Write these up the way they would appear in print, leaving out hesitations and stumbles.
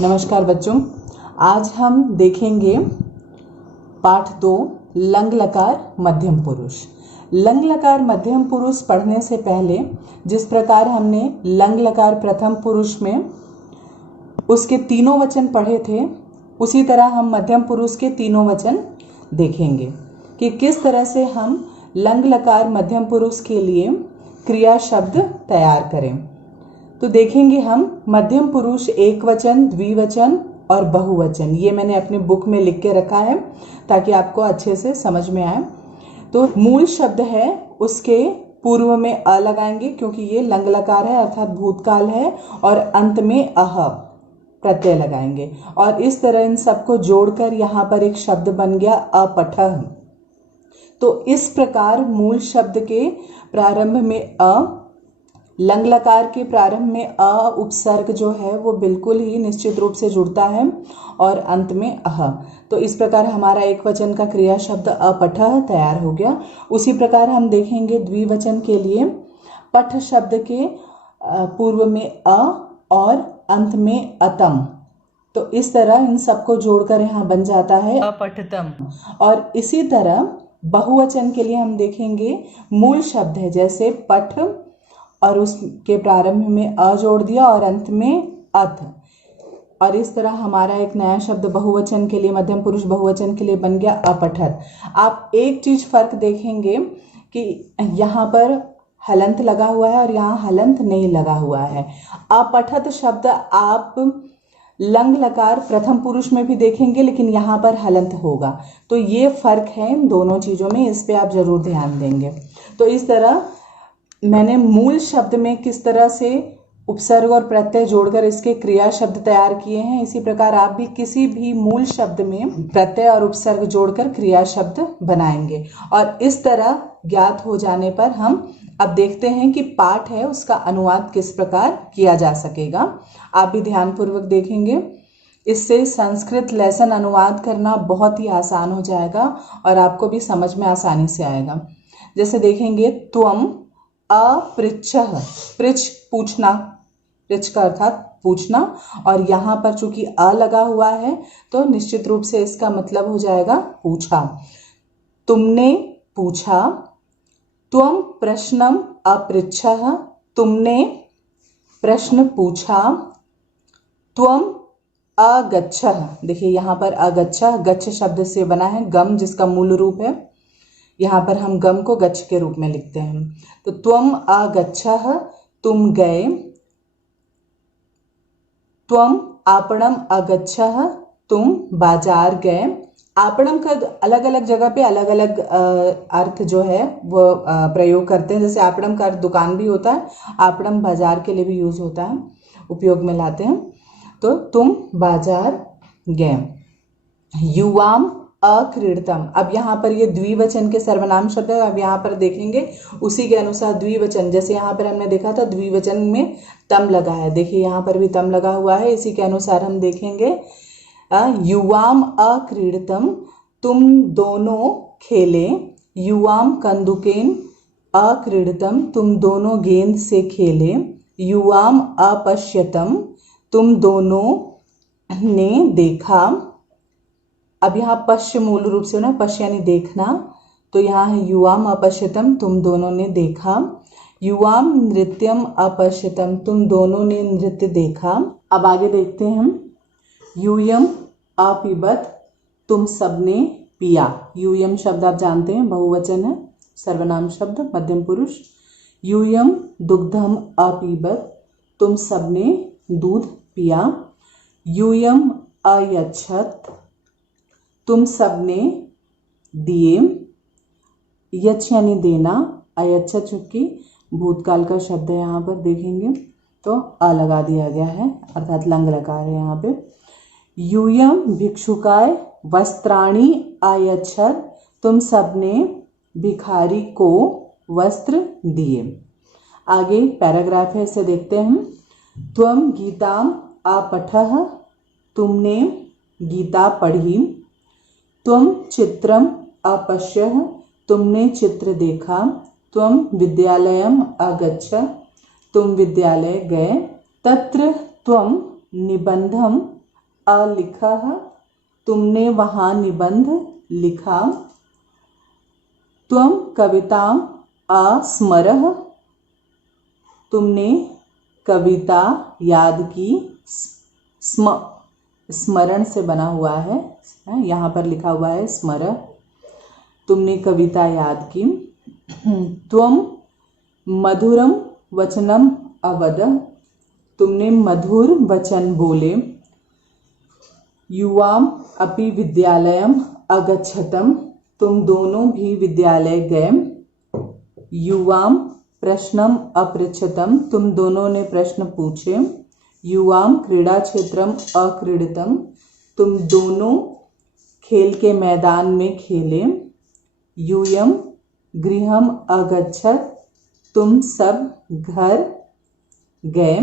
नमस्कार बच्चों, आज हम देखेंगे पाठ 2 लंग लकार मध्यम पुरुष। लंग लकार मध्यम पुरुष पढ़ने से पहले जिस प्रकार हमने लंग लकार प्रथम पुरुष में उसके तीनों वचन पढ़े थे, उसी तरह हम मध्यम पुरुष के तीनों वचन देखेंगे कि किस तरह से हम लंग लकार मध्यम पुरुष के लिए क्रिया शब्द तैयार करें। तो देखेंगे हम मध्यम पुरुष एक वचन, द्विवचन और बहुवचन। ये मैंने अपने बुक में लिख के रखा है ताकि आपको अच्छे से समझ में आए। तो मूल शब्द है उसके पूर्व में अ लगाएंगे क्योंकि ये लंग लकार है अर्थात भूतकाल है, और अंत में अह प्रत्यय लगाएंगे और इस तरह इन सबको जोड़कर यहाँ पर एक शब्द बन गया अपठः। तो इस प्रकार मूल शब्द के प्रारंभ में अ, लंग लकार के प्रारंभ में अ उपसर्ग जो है वो बिल्कुल ही निश्चित रूप से जुड़ता है और अंत में अह। तो इस प्रकार हमारा एक वचन का क्रिया शब्द अपठः तैयार हो गया। उसी प्रकार हम देखेंगे द्विवचन के लिए पठ शब्द के पूर्व में अ और अंत में अतम। तो इस तरह इन सबको जोड़कर यहाँ बन जाता है अपठतम। और इसी तरह बहुवचन के लिए हम देखेंगे मूल शब्द है जैसे पठ और उसके प्रारंभ में अ जोड़ दिया और अंत में अथ, और इस तरह हमारा एक नया शब्द बहुवचन के लिए मध्यम पुरुष बहुवचन के लिए बन गया अपठत। आप एक चीज फर्क देखेंगे कि यहाँ पर हलंत लगा हुआ है और यहाँ हलंत नहीं लगा हुआ है। अपठत शब्द आप लंग लकार प्रथम पुरुष में भी देखेंगे लेकिन यहाँ पर हलंत होगा। तो ये फर्क है इन दोनों चीजों में, इस पे आप जरूर ध्यान देंगे। तो इस तरह मैंने मूल शब्द में किस तरह से उपसर्ग और प्रत्यय जोड़कर इसके क्रिया शब्द तैयार किए हैं, इसी प्रकार आप भी किसी भी मूल शब्द में प्रत्यय और उपसर्ग जोड़कर क्रिया शब्द बनाएंगे। और इस तरह ज्ञात हो जाने पर हम अब देखते हैं कि पाठ है उसका अनुवाद किस प्रकार किया जा सकेगा। आप भी ध्यानपूर्वक देखेंगे, इससे संस्कृत लेसन अनुवाद करना बहुत ही आसान हो जाएगा और आपको भी समझ में आसानी से आएगा। जैसे देखेंगे त्वम अपृच्छः, पृच्छ पूछना, पृच्छ का अर्थात पूछना, और यहाँ पर चूंकि अ लगा हुआ है तो निश्चित रूप से इसका मतलब हो जाएगा पूछा। तुमने पूछा, त्वम प्रश्नम अपृच्छः, तुमने प्रश्न पूछा। त्वम अगच्छः, देखिए यहाँ पर अगच्छः गच्छ शब्द से बना है, गम जिसका मूल रूप है, यहाँ पर हम गम को गच्छ के रूप में लिखते हैं। तो त्वम अगच्छः, तुम गए। त्वम आपणम अगच्छः, तुम बाजार गए। आपणम का अलग अलग जगह पे अलग अलग अर्थ जो है वो प्रयोग करते हैं। जैसे आपणम का अर्थ दुकान भी होता है, आपणम बाजार के लिए भी यूज होता है, उपयोग में लाते हैं। तो तुम बाजार गए। युवाम अक्रीडतम, अब यहाँ पर ये द्विवचन के सर्वनाम शब्द है। अब यहाँ पर देखेंगे उसी के अनुसार द्विवचन, जैसे यहाँ पर हमने देखा था द्विवचन में तम लगा है, देखिए यहाँ पर भी तम लगा हुआ है। इसी के अनुसार हम देखेंगे युवाम अक्रीडतम, तुम दोनों खेले। युवाम कंदुकेन अक्रीडतम, तुम दोनों गेंद से खेले। युवाम अपश्यतम, तुम दोनों ने देखा। अब यहाँ पश्य मूल रूप से ना, पश्य यानी देखना, तो यहाँ है युवाम अपश्यतम, तुम दोनों ने देखा। युवाम नृत्यम अपश्यतम, तुम दोनों ने नृत्य देखा। अब आगे देखते हैं हम। यूयम अपिबत, तुम सबने पिया। यूयम शब्द आप जानते हैं बहुवचन है, सर्वनाम शब्द मध्यम पुरुष। यूयम दुग्धम अपिबत, तुम सबने दूध पिया। यूयम अयच्छत, तुम सबने दिए। यच्छ यानी देना, अयच्छत चूंकि भूतकाल का शब्द है यहाँ पर देखेंगे तो अ लगा दिया गया है अर्थात लंग लकार है यहाँ पे। यूयम भिक्षुकाय वस्त्राणि अयच्छत, तुम सबने भिखारी को वस्त्र दिए। आगे पैराग्राफ है, इसे देखते हैं हम। त्वम गीताम अपठः, तुमने गीता पढ़ी। त्वम चित्रम अपश्यः, तुमने चित्र देखा। त्वम विद्यालयम अगच्छ, तुम विद्यालय गए। तत्र त्वम निबंधम अलिखः, तुमने वहाँ निबंध लिखा। त्वं कविताम् अस्मरः, तुमने कविता याद की। स्मरण से बना हुआ है, यहाँ पर लिखा हुआ है स्मरः, तुमने कविता याद की। त्वं मधुरम वचनम अवद, तुमने मधुर वचन बोले। युवाम अपि विद्यालयम अगच्छतम, तुम दोनों भी विद्यालय गए। युवाम प्रश्नम अपृच्छतम, तुम दोनों ने प्रश्न पूछे। युवाम क्रीड़ा क्षेत्रम अक्रीडितम, तुम दोनों खेल के मैदान में खेले। यूयम गृहम अगच्छत, तुम सब घर गए।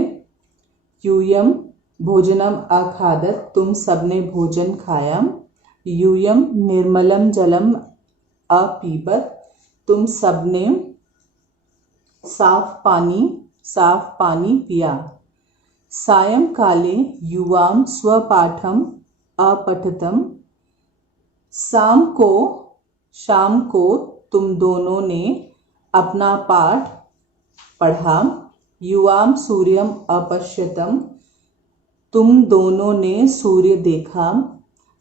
यूयम भोजनम अखादत, तुम सबने भोजन खाया। यूयम निर्मलम जलम अपीबत, तुम सबने साफ पानी पिया। सायंकाले युवाम स्वपाठम अपठितम, शाम को तुम दोनों ने अपना पाठ पढ़ा। युवाम सूर्यम अपश्यतम, तुम दोनों ने सूर्य देखा।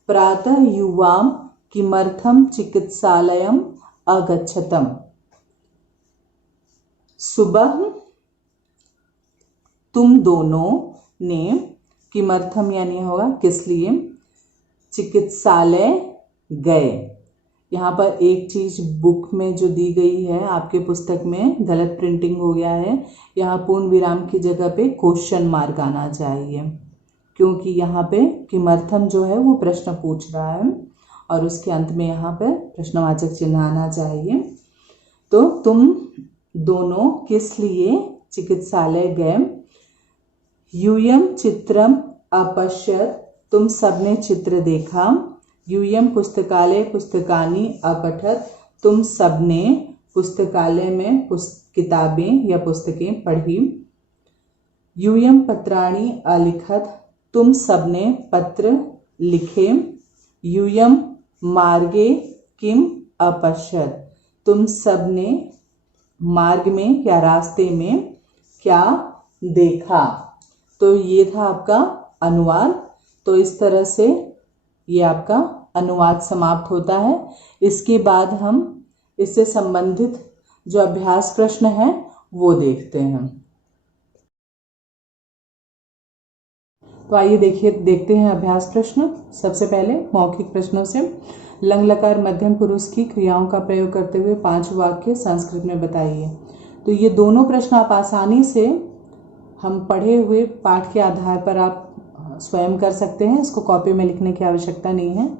प्रातः युवाम किमर्थम चिकित्सालयम अगच्छतम, सुबह तुम दोनों ने, किमर्थम यानी होगा किस लिए, चिकित्सालय गए। यहाँ पर एक चीज बुक में जो दी गई है आपके पुस्तक में गलत प्रिंटिंग हो गया है, यहाँ पूर्ण विराम की जगह पे क्वेश्चन मार्क आना चाहिए, क्योंकि यहाँ पे किमर्थम जो है वो प्रश्न पूछ रहा है और उसके अंत में यहाँ पे प्रश्नवाचक चिन्ह आना चाहिए। तो तुम दोनों किस लिए चिकित्सालय गए। यूयम चित्रम अपश्यत, तुम सबने चित्र देखा। यूयम पुस्तकालय पुस्तकानि अपठत, तुम सबने पुस्तकालय में किताबें या पुस्तकें पढ़ी। यूयम पत्राणि अलिखत, तुम सबने पत्र लिखे। यूयम मार्गे किम अपश्यत, तुम सबने मार्ग में या रास्ते में क्या देखा। तो ये था आपका अनुवाद। तो इस तरह से ये आपका अनुवाद समाप्त होता है। इसके बाद हम इससे संबंधित जो अभ्यास प्रश्न है वो देखते हैं। तो आइए देखते हैं अभ्यास प्रश्न। सबसे पहले मौखिक प्रश्नों से लंग लकार मध्यम पुरुष की क्रियाओं का प्रयोग करते हुए 5 वाक्य संस्कृत में बताइए। तो ये दोनों प्रश्न आप आसानी से हम पढ़े हुए पाठ के आधार पर आप स्वयं कर सकते हैं, इसको कॉपी में लिखने की आवश्यकता नहीं है,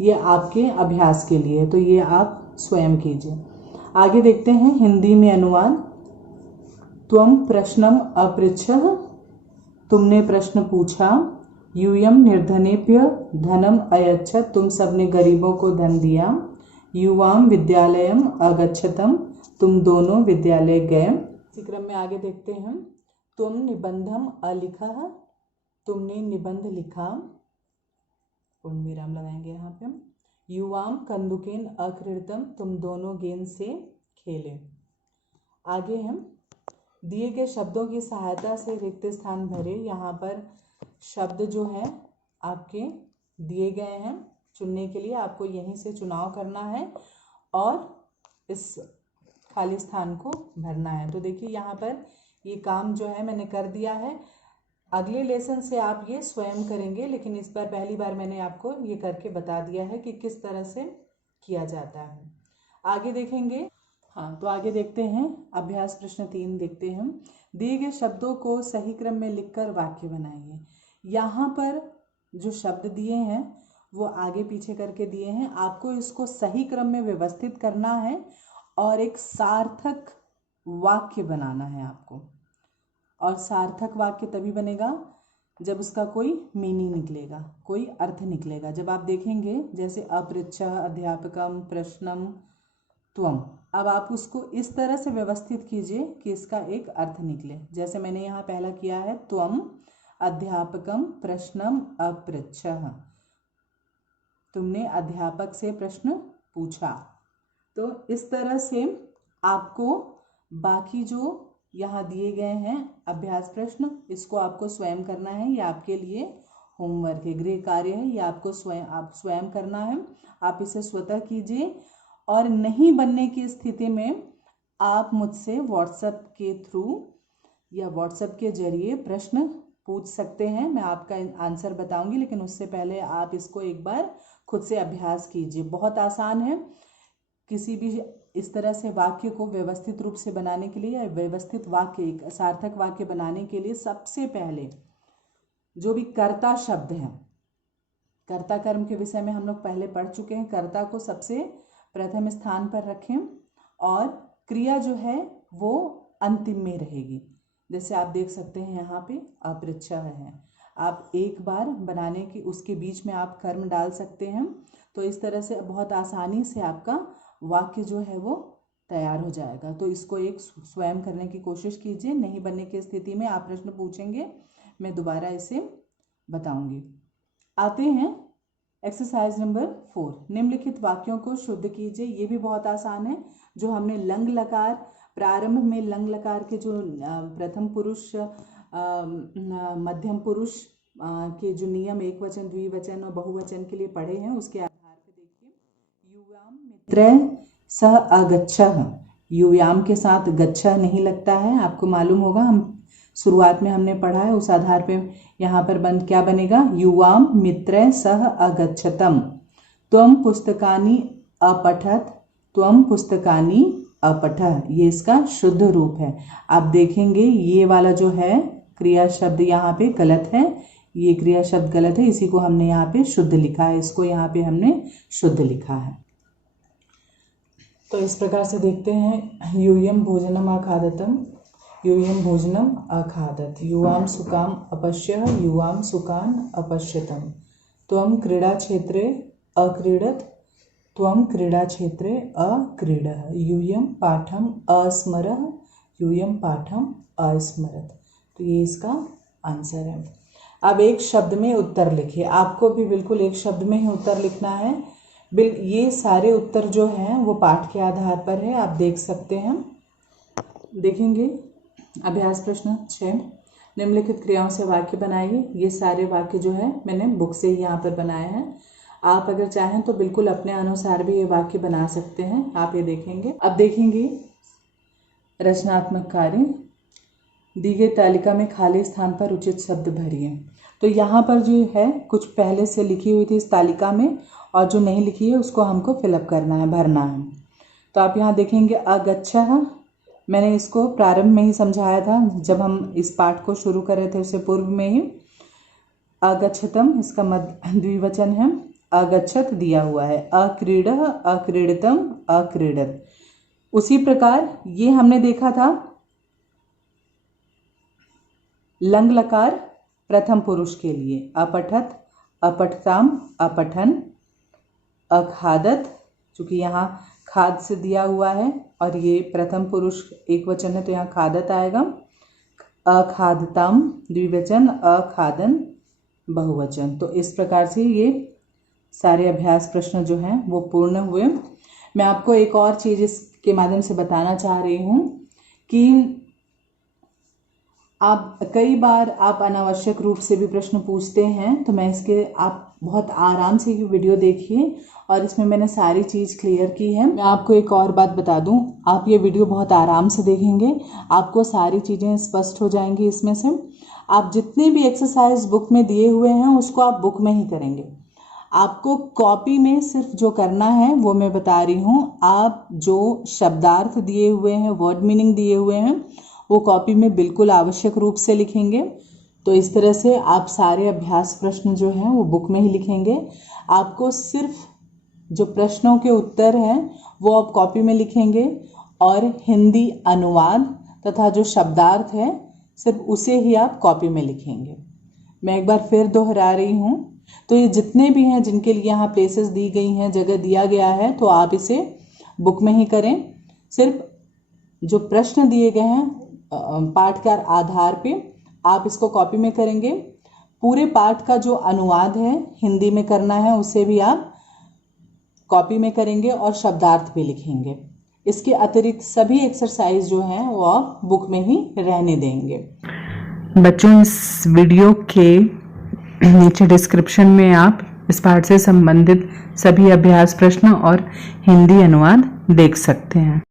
ये आपके अभ्यास के लिए है, तो ये आप स्वयं कीजिए। आगे देखते हैं हिंदी में अनुवाद। त्वम प्रश्नम अपृच्छः, तुमने प्रश्न पूछा। यूयम निर्धनेभ्य धनम अयच्छत, तुम सबने गरीबों को धन दिया। युवाम विद्यालयम अगच्छतम, तुम दोनों विद्यालय गए। इसी क्रम में आगे देखते हैं। तुम निबंधम अलिखः, तुमने निबंध लिखा। पूर्ण विराम लगाएंगे यहाँ पे। युवाम कंदुकेन अक्रीडतम, तुम दोनों गेंद से खेले। आगे हम दिए गए शब्दों की सहायता से रिक्त स्थान भरे। यहाँ पर शब्द जो है आपके दिए गए हैं, चुनने के लिए आपको यहीं से चुनाव करना है और इस खाली स्थान को भरना है। तो देखिए यहाँ पर ये काम जो है मैंने कर दिया है। अगले लेसन से आप ये स्वयं करेंगे, लेकिन इस बार पहली बार मैंने आपको ये करके बता दिया है कि किस तरह से किया जाता है। आगे देखेंगे। हाँ, तो आगे देखते हैं अभ्यास प्रश्न 3 देखते हैं। दिए गए शब्दों को सही क्रम में लिखकर वाक्य बनाइए। यहाँ पर जो शब्द दिए हैं वो आगे पीछे करके दिए हैं, आपको इसको सही क्रम में व्यवस्थित करना है और एक सार्थक वाक्य बनाना है आपको। और सार्थक वाक्य तभी बनेगा जब उसका कोई मीनिंग निकलेगा, कोई अर्थ निकलेगा। जब आप देखेंगे जैसे अपृच्छः अध्यापकम प्रश्नम त्वम, अब आप उसको इस तरह से व्यवस्थित कीजिए कि इसका एक अर्थ निकले। जैसे मैंने यहाँ पहला किया है त्वम, अध्यापकम प्रश्नम अपृच्छः। तुमने अध्यापक से प्रश्न पूछा। तो इस तरह से आपको बाकी जो यहाँ दिए गए हैं अभ्यास प्रश्न, इसको आपको स्वयं करना है। ये आपके लिए होमवर्क है, गृह कार्य है, ये आपको स्वयं करना है। आप इसे स्वतः कीजिए और नहीं बनने की स्थिति में आप मुझसे व्हाट्सएप के थ्रू या व्हाट्सएप के जरिए प्रश्न पूछ सकते हैं। मैं आपका आंसर बताऊंगी, लेकिन उससे पहले आप इसको एक बार खुद से अभ्यास कीजिए। बहुत आसान है। किसी भी इस तरह से वाक्य को व्यवस्थित रूप से बनाने के लिए या व्यवस्थित वाक्य, एक सार्थक वाक्य बनाने के लिए सबसे पहले जो भी कर्ता शब्द है, कर्ता कर्म के विषय में हम लोग पहले पढ़ चुके हैं। कर्ता को सबसे प्रथम स्थान पर रखें और क्रिया जो है वो अंतिम में रहेगी। जैसे आप देख सकते हैं यहाँ पे अपृच्छः है। आप एक बार बनाने की उसके बीच में आप कर्म डाल सकते हैं। तो इस तरह से बहुत आसानी से आपका वाक्य जो है वो तैयार हो जाएगा। तो इसको एक स्वयं करने की कोशिश कीजिए। नहीं बनने की स्थिति में आप प्रश्न पूछेंगे, मैं दोबारा इसे बताऊंगी। आते हैं एक्सरसाइज नंबर 4। निम्नलिखित वाक्यों को शुद्ध कीजिए। ये भी बहुत आसान है। जो हमने लंग लकार, प्रारंभ में लंग लकार के जो प्रथम पुरुष मध्यम पुरुष के जो नियम एक वचन, द्विवचन और बहुवचन के लिए पढ़े हैं, उसके आधार पर देखिए। युवाम मित्र सह अगच्छः। युवाम के साथ गच्छः नहीं लगता है, आपको मालूम होगा। हम शुरुआत में हमने पढ़ा है, उस आधार पे यहाँ पर क्या बनेगा? युवाम मित्र सह अगच्छतम। त्वम पुस्तकानि अपठत, त्वम पुस्तकानि अपठः। ये इसका शुद्ध रूप है। आप देखेंगे ये वाला जो है क्रिया शब्द यहाँ पे गलत है, ये क्रिया शब्द गलत है, इसी को हमने यहाँ पे शुद्ध लिखा है, इसको यहाँ पे हमने शुद्ध लिखा है। तो इस प्रकार से देखते हैं। यूयम भोजनम अखादतम, यूयम भोजनम अखादत। युवाम सुकाम अपश्यः, युवाम सुकान अपश्यतम। त्वम क्रीडा क्षेत्रे अक्रीडत, त्वम क्रीडा क्षेत्रे अक्रीडः। यूयम पाठम अस्मरः, यूयम पाठम अस्मरत। तो ये इसका आंसर है। अब एक शब्द में उत्तर लिखिए। आपको भी बिल्कुल एक शब्द में ही उत्तर लिखना है। ये सारे उत्तर जो हैं वो पाठ के आधार पर है, आप देख सकते हैं। देखेंगे अभ्यास प्रश्न 6। निम्नलिखित क्रियाओं से वाक्य बनाइए। ये सारे वाक्य जो है मैंने बुक से ही यहाँ पर बनाए हैं। आप अगर चाहें तो बिल्कुल अपने अनुसार भी ये वाक्य बना सकते हैं। आप ये देखेंगे। अब देखेंगे रचनात्मक कार्य। दी गई तालिका में खाली स्थान पर उचित शब्द भरिए। तो यहाँ पर जो है कुछ पहले से लिखी हुई थी इस तालिका में, और जो नहीं लिखी है उसको हमको फिलअप करना है, भरना है। तो आप यहाँ देखेंगे अगच्छः। मैंने इसको प्रारंभ में ही समझाया था, जब हम इस पाठ को शुरू कर रहे थे उससे पूर्व में ही। अगच्छतम इसका द्विवचन है, अगच्छत दिया हुआ है। अक्रीडः अक्रीडतम अक्रीडत। उसी प्रकार ये हमने देखा था लंग लकार प्रथम पुरुष के लिए। अपठत अपठताम अपठन। अखादत, चूंकि यहाँ खाद से दिया हुआ है और ये प्रथम पुरुष एक वचन है तो यहाँ खादत आएगा। अखादताम द्विवचन, अखादन बहुवचन। तो इस प्रकार से ये सारे अभ्यास प्रश्न जो हैं वो पूर्ण हुए। मैं आपको एक और चीज़ इसके माध्यम से बताना चाह रही हूँ कि आप कई बार आप अनावश्यक रूप से भी प्रश्न पूछते हैं, तो मैं इसके आप बहुत आराम से ये वीडियो देखिए और इसमें मैंने सारी चीज़ क्लियर की है। मैं आपको एक और बात बता दूं, आप ये वीडियो बहुत आराम से देखेंगे, आपको सारी चीज़ें स्पष्ट हो जाएंगी। इसमें से आप जितने भी एक्सरसाइज बुक में दिए हुए हैं उसको आप बुक में ही करेंगे। आपको कॉपी में सिर्फ जो करना है वो मैं बता रही हूँ। आप जो शब्दार्थ दिए हुए हैं, वर्ड मीनिंग दिए हुए हैं, वो कॉपी में बिल्कुल आवश्यक रूप से लिखेंगे। तो इस तरह से आप सारे अभ्यास प्रश्न जो हैं वो बुक में ही लिखेंगे। आपको सिर्फ जो प्रश्नों के उत्तर हैं वो आप कॉपी में लिखेंगे और हिंदी अनुवाद तथा जो शब्दार्थ है सिर्फ उसे ही आप कॉपी में लिखेंगे। मैं एक बार फिर दोहरा रही हूँ। तो ये जितने भी हैं जिनके लिए यहाँ प्लेसेस दी गई हैं, जगह दिया गया है, तो आप इसे बुक में ही करें। सिर्फ जो प्रश्न दिए गए हैं पाठ के आधार पे आप इसको कॉपी में करेंगे। पूरे पाठ का जो अनुवाद है हिंदी में करना है उसे भी आप कॉपी में करेंगे और शब्दार्थ भी लिखेंगे। इसके अतिरिक्त सभी एक्सरसाइज जो हैं वो आप बुक में ही रहने देंगे। बच्चों, इस वीडियो के नीचे डिस्क्रिप्शन में आप इस पाठ से संबंधित सभी अभ्यास प्रश्न और हिंदी अनुवाद देख सकते हैं।